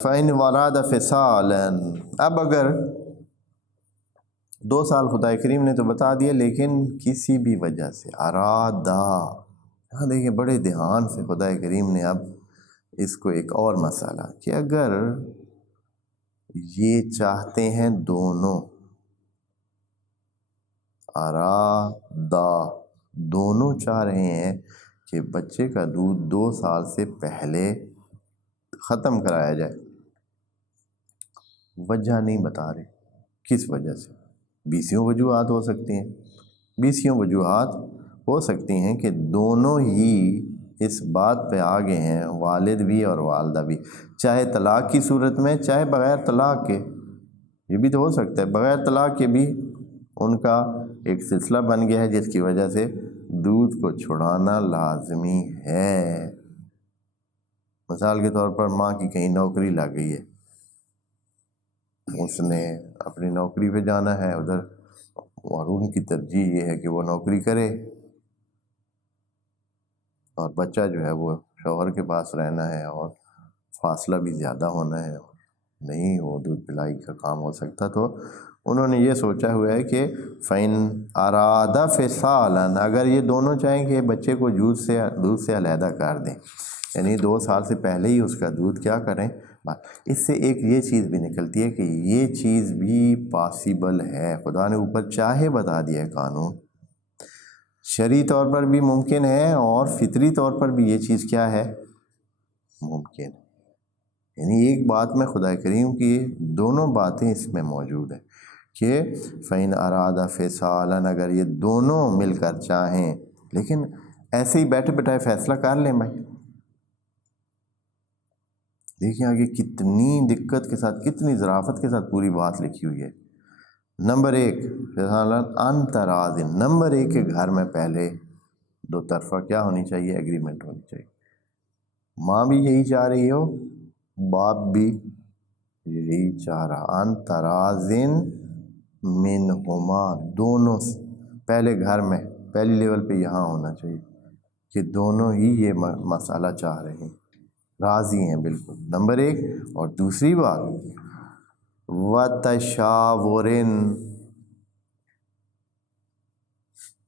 فَإِنْ وَرَادَ فِصَالًا، اب اگر 2 سال خدا کریم نے تو بتا دیا، لیکن کسی بھی وجہ سے ارادہ، یہاں دیکھیں بڑے دھیان سے خدا کریم نے اب اس کو ایک اور مسئلہ کہ اگر یہ چاہتے ہیں دونوں، ارادہ دونوں چاہ رہے ہیں کہ بچے کا دودھ 2 سال سے پہلے ختم کرایا جائے، وجہ نہیں بتا رہے کس وجہ سے، 20 وجوہات ہو سکتی ہیں، 20 وجوہات ہو سکتی ہیں کہ دونوں ہی اس بات پہ آگے ہیں، والد بھی اور والدہ بھی، چاہے طلاق کی صورت میں چاہے بغیر طلاق کے، یہ بھی تو ہو سکتا ہے بغیر طلاق کے بھی ان کا ایک سلسلہ بن گیا ہے جس کی وجہ سے دودھ کو چھڑانا لازمی ہے۔ مثال کے طور پر ماں کی کہیں نوکری لگ گئی ہے، اس نے اپنی نوکری پہ جانا ہے ادھر، اور ان کی ترجیح یہ ہے کہ وہ نوکری کرے اور بچہ جو ہے وہ شوہر کے پاس رہنا ہے، اور فاصلہ بھی زیادہ ہونا ہے، نہیں وہ دودھ پلائی کا کام ہو سکتا، تو انہوں نے یہ سوچا ہوا ہے کہ فَإِنْ أَرَادَ فِصَالًا، اگر یہ دونوں چاہیں کہ بچے کو دودھ سے علیحدہ کر دیں، یعنی 2 سال سے پہلے ہی اس کا دودھ کیا کریں، اس سے ایک یہ چیز بھی نکلتی ہے کہ یہ چیز بھی پاسیبل ہے، خدا نے اوپر چاہے بتا دیا ہے قانون، شرعی طور پر بھی ممکن ہے اور فطری طور پر بھی یہ چیز کیا ہے، ممکن ہے، یعنی ایک بات میں خدا کریم کی دونوں باتیں اس میں موجود ہیں کہ فَإِنْ أَرَادَ فِصَالًا، اگر یہ دونوں مل کر چاہیں، لیکن ایسے ہی بیٹھے بیٹھائے فیصلہ کر لیں بھائی، دیکھیں آگے کتنی دقت کے ساتھ کتنی ظرافت کے ساتھ پوری بات لکھی ہوئی ہے۔ نمبر 1 فِصَالًا عَنْ تَرَاضٍ، نمبر 1 کے گھر میں پہلے 2 طرفہ کیا ہونی چاہیے، ایگریمنٹ ہونی چاہیے، ماں بھی یہی چاہ رہی ہو، باپ بھی یہی چاہ رہا، عَنْ تَرَاضٍ مِّنْهُمَا، دونوں سے پہلے گھر میں پہلی لیول پہ یہاں ہونا چاہیے کہ دونوں ہی یہ مسئلہ چاہ رہے ہیں، راضی ہیں بالکل، نمبر 1، اور دوسری بات وَتَشَاوُرٍ،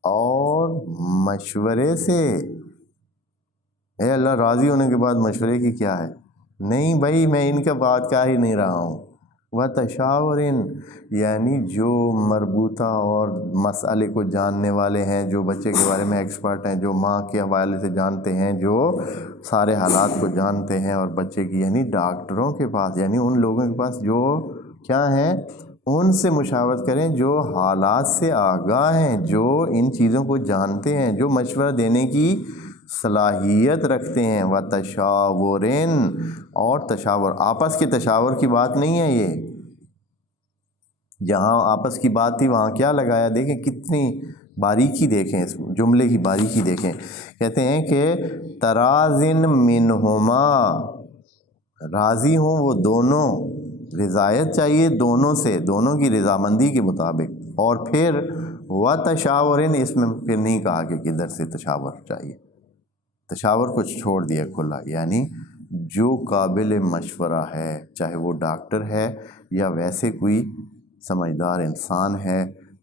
اور مشورے سے، اے اللہ راضی ہونے کے بعد مشورے کی کیا ہے، نہیں بھائی میں ان کا بات کر ہی نہیں رہا ہوں، وَتَشَاوُرٍ، یعنی جو مربوطہ اور مسئلے کو جاننے والے ہیں، جو بچے کے بارے میں ایکسپرٹ ہیں، جو ماں کے حوالے سے جانتے ہیں، جو سارے حالات کو جانتے ہیں، اور بچے کی یعنی ڈاکٹروں کے پاس، یعنی ان لوگوں کے پاس جو کیا ہیں، ان سے مشاورت کریں جو حالات سے آگاہ ہیں، جو ان چیزوں کو جانتے ہیں، جو مشورہ دینے کی صلاحیت رکھتے ہیں، وَتَشَاوُرٍ، اور تشاور، آپس کے تشاور کی بات نہیں ہے یہ، جہاں آپس کی بات تھی وہاں کیا لگایا، دیکھیں کتنی باریکی، دیکھیں اس جملے کی باریکی دیکھیں، کہتے ہیں کہ تَرَاضٍ مِّنْهُمَا، راضی ہوں وہ دونوں، رضایت چاہیے دونوں سے، دونوں کی رضامندی کے مطابق، اور پھر وَتَشَاوُرٍ، اس میں پھر نہیں کہا کہ کدھر سے تشاور چاہیے، تشاور کو چھوڑ دیا کھلا، یعنی جو قابل مشورہ ہے، چاہے وہ ڈاکٹر ہے یا ویسے کوئی سمجھدار انسان ہے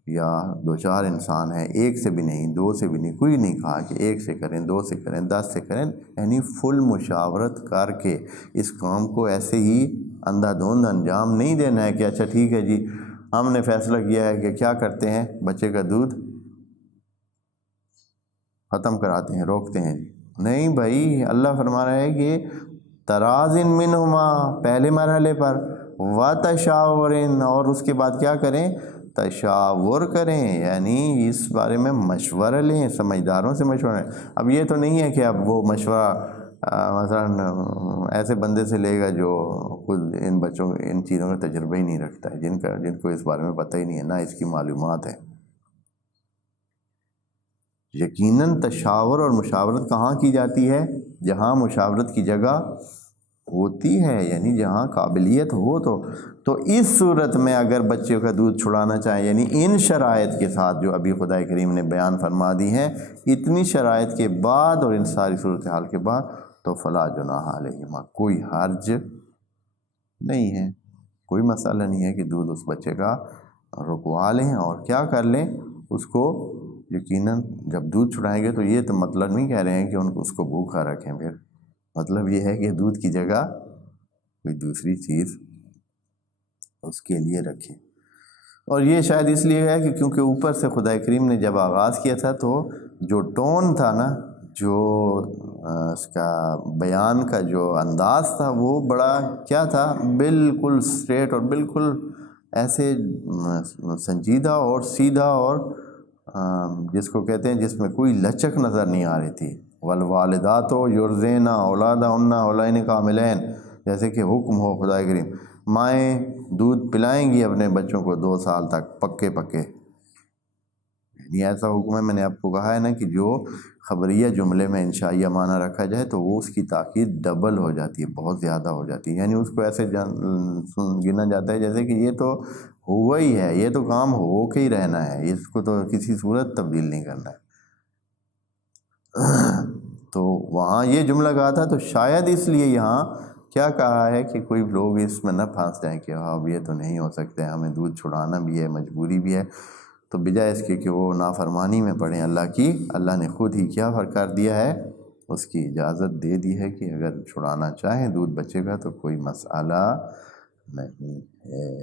یا 2-4 انسان ہے، 1 سے بھی نہیں، 2 سے بھی نہیں، کوئی نہیں کہا کہ 1 سے کریں، 2 سے کریں، 10 سے کریں، یعنی فل مشاورت کر کے اس کام کو ایسے ہی اندھا دھند انجام نہیں دینا ہے کہ اچھا ٹھیک ہے جی ہم نے فیصلہ کیا ہے کہ کیا کرتے ہیں، بچے کا دودھ ختم کراتے ہیں، روکتے ہیں جی، نہیں بھائی، اللہ فرما رہا ہے کہ تَرَاضٍ مِّنْهُمَا پہلے مرحلے پر، وَتَشَاوُرٍ، اور اس کے بعد کیا کریں، تشاور کریں، یعنی اس بارے میں مشورہ لیں، سمجھداروں سے مشورہ لیں۔ اب یہ تو نہیں ہے کہ اب وہ مشورہ مثلا ایسے بندے سے لے گا جو خود ان بچوں ان چیزوں کا تجربہ ہی نہیں رکھتا ہے، جن کو اس بارے میں پتہ ہی نہیں ہے، نہ اس کی معلومات ہے۔ یقیناً تشاور اور مشاورت کہاں کی جاتی ہے، جہاں مشاورت کی جگہ ہوتی ہے، یعنی جہاں قابلیت ہو، تو اس صورت میں اگر بچے کا دودھ چھڑانا چاہیں، یعنی ان شرائط کے ساتھ جو ابھی خدا کریم نے بیان فرما دی ہیں، اتنی شرائط کے بعد اور ان ساری صورتحال کے بعد، تو فلا جناح علیہما، کوئی حرج نہیں ہے، کوئی مسئلہ نہیں ہے کہ دودھ اس بچے کا رکوا لیں اور کیا کر لیں اس کو. یقیناً جب دودھ چھڑائیں گے تو یہ تو مطلب نہیں کہہ رہے ہیں کہ اس کو بھوکا رکھیں، پھر مطلب یہ ہے کہ دودھ کی جگہ کوئی دوسری چیز اس کے لیے رکھیں. اور یہ شاید اس لیے ہے کہ کیونکہ اوپر سے خدا کریم نے جب آغاز کیا تھا تو جو ٹون تھا نا، جو اس کا بیان کا جو انداز تھا وہ بڑا کیا تھا، بالکل اسٹریٹ اور بالکل ایسے سنجیدہ اور سیدھا، اور جس کو کہتے ہیں جس میں کوئی لچک نظر نہیں آ رہی تھی. والوالدات یرضعن اولادہن حولین کاملین، جیسے کہ حکم ہو خدا کریم، مائیں دودھ پلائیں گی اپنے بچوں کو 2 سال تک پکے پکے. یعنی ایسا حکم ہے، میں نے آپ کو کہا ہے نا کہ جو خبریہ جملے میں انشائیہ معنی رکھا جائے تو وہ اس کی تاکید ڈبل ہو جاتی ہے، بہت زیادہ ہو جاتی ہے. یعنی اس کو ایسے گنا جاتا ہے جیسے کہ یہ تو ہوا ہی ہے، یہ تو کام ہو کے ہی رہنا ہے، اس کو تو کسی صورت تبدیل نہیں کرنا ہے. تو وہاں یہ جملہ کہا تھا، تو شاید اس لیے یہاں کیا کہا ہے کہ کوئی لوگ اس میں نہ پھنس جائیں کہ اب یہ تو نہیں ہو سکتا، ہمیں دودھ چھڑانا بھی ہے، مجبوری بھی ہے. تو بجائے اس کے کہ وہ نافرمانی میں پڑیں اللہ کی، اللہ نے خود ہی کیا کر دیا ہے، اس کی اجازت دے دی ہے کہ اگر چھڑانا چاہیں دودھ بچے کا تو کوئی مسئلہ نہیں ہے.